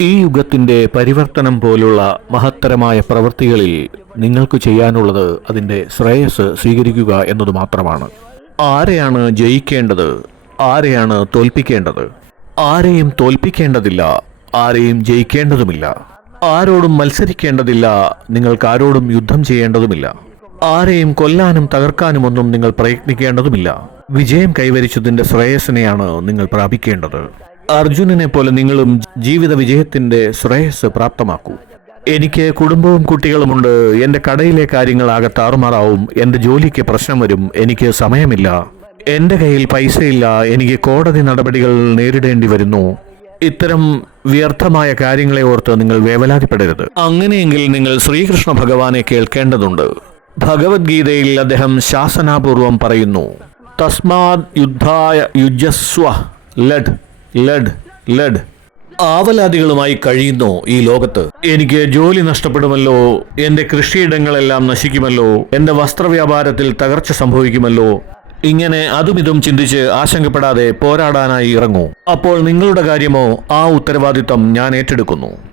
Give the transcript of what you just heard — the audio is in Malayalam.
ഈ യുഗത്തിന്റെ പരിവർത്തനം പോലുള്ള മഹത്തരമായ പ്രവൃത്തികളിൽ നിങ്ങൾക്ക് ചെയ്യാനുള്ളത് അതിന്റെ ശ്രേയസ് സ്വീകരിക്കുക എന്നതു മാത്രമാണ്. ആരെയാണ് ജയിക്കേണ്ടത്, ആരെയാണ് തോൽപ്പിക്കേണ്ടത്? ആരെയും തോൽപ്പിക്കേണ്ടതില്ല, ആരെയും ജയിക്കേണ്ടതുമില്ല. ആരോടും മത്സരിക്കേണ്ടതില്ല, നിങ്ങൾക്ക് ആരോടും യുദ്ധം ചെയ്യേണ്ടതുമില്ല. ആരെയും കൊല്ലാനും തകർക്കാനുമൊന്നും നിങ്ങൾ പ്രയത്നിക്കേണ്ടതുമില്ല. വിജയം കൈവരിച്ചതിന്റെ ശ്രേയസിനെയാണ് നിങ്ങൾ പ്രാപിക്കേണ്ടത്. അർജുനനെ പോലെ നിങ്ങളും ജീവിത വിജയത്തിന്റെ ശ്രേയസ് പ്രാപ്തമാക്കൂ. എനിക്ക് കുടുംബവും കുട്ടികളുമുണ്ട്. എന്റെ കടയിലെ കാര്യങ്ങളാകെ താറുമാറാവും. എന്റെ ജോലിക്ക് പ്രശ്നം വരും. എനിക്ക് സമയമില്ല. എന്റെ കയ്യിൽ പൈസയില്ല. എനിക്ക് കോടതി നടപടികൾ നേരിടേണ്ടി വരുന്നു. ഇത്തരം വ്യർത്ഥമായ കാര്യങ്ങളെ ഓർത്ത് നിങ്ങൾ വേവലാതിപ്പെടരുത്. അങ്ങനെയെങ്കിൽ നിങ്ങൾ ശ്രീകൃഷ്ണ ഭഗവാനെ കേൾക്കേണ്ടതുണ്ട്. ഭഗവത്ഗീതയിൽ അദ്ദേഹം ശാസനാപൂർവം പറയുന്നു, തസ്മാത് യുദ്ധായ യുജസ്വ, ലഡ് ലഡ് ലഡ്. ആവലാദികളുമായി കഴിയുന്നു ഈ ലോകത്ത്. എനിക്ക് ജോലി നഷ്ടപ്പെടുമല്ലോ, എന്റെ കൃഷിയിടങ്ങളെല്ലാം നശിക്കുമല്ലോ, എന്റെ വസ്ത്രവ്യാപാരത്തിൽ തകർച്ച സംഭവിക്കുമല്ലോ. ഇങ്ങനെ അതും ഇതും ചിന്തിച്ച് ആശങ്കപ്പെടാതെ പോരാടാനായി ഇറങ്ങൂ. അപ്പോൾ നിങ്ങളുടെ കാര്യമോ, ആ ഉത്തരവാദിത്തം ഞാൻ ഏറ്റെടുക്കുന്നു.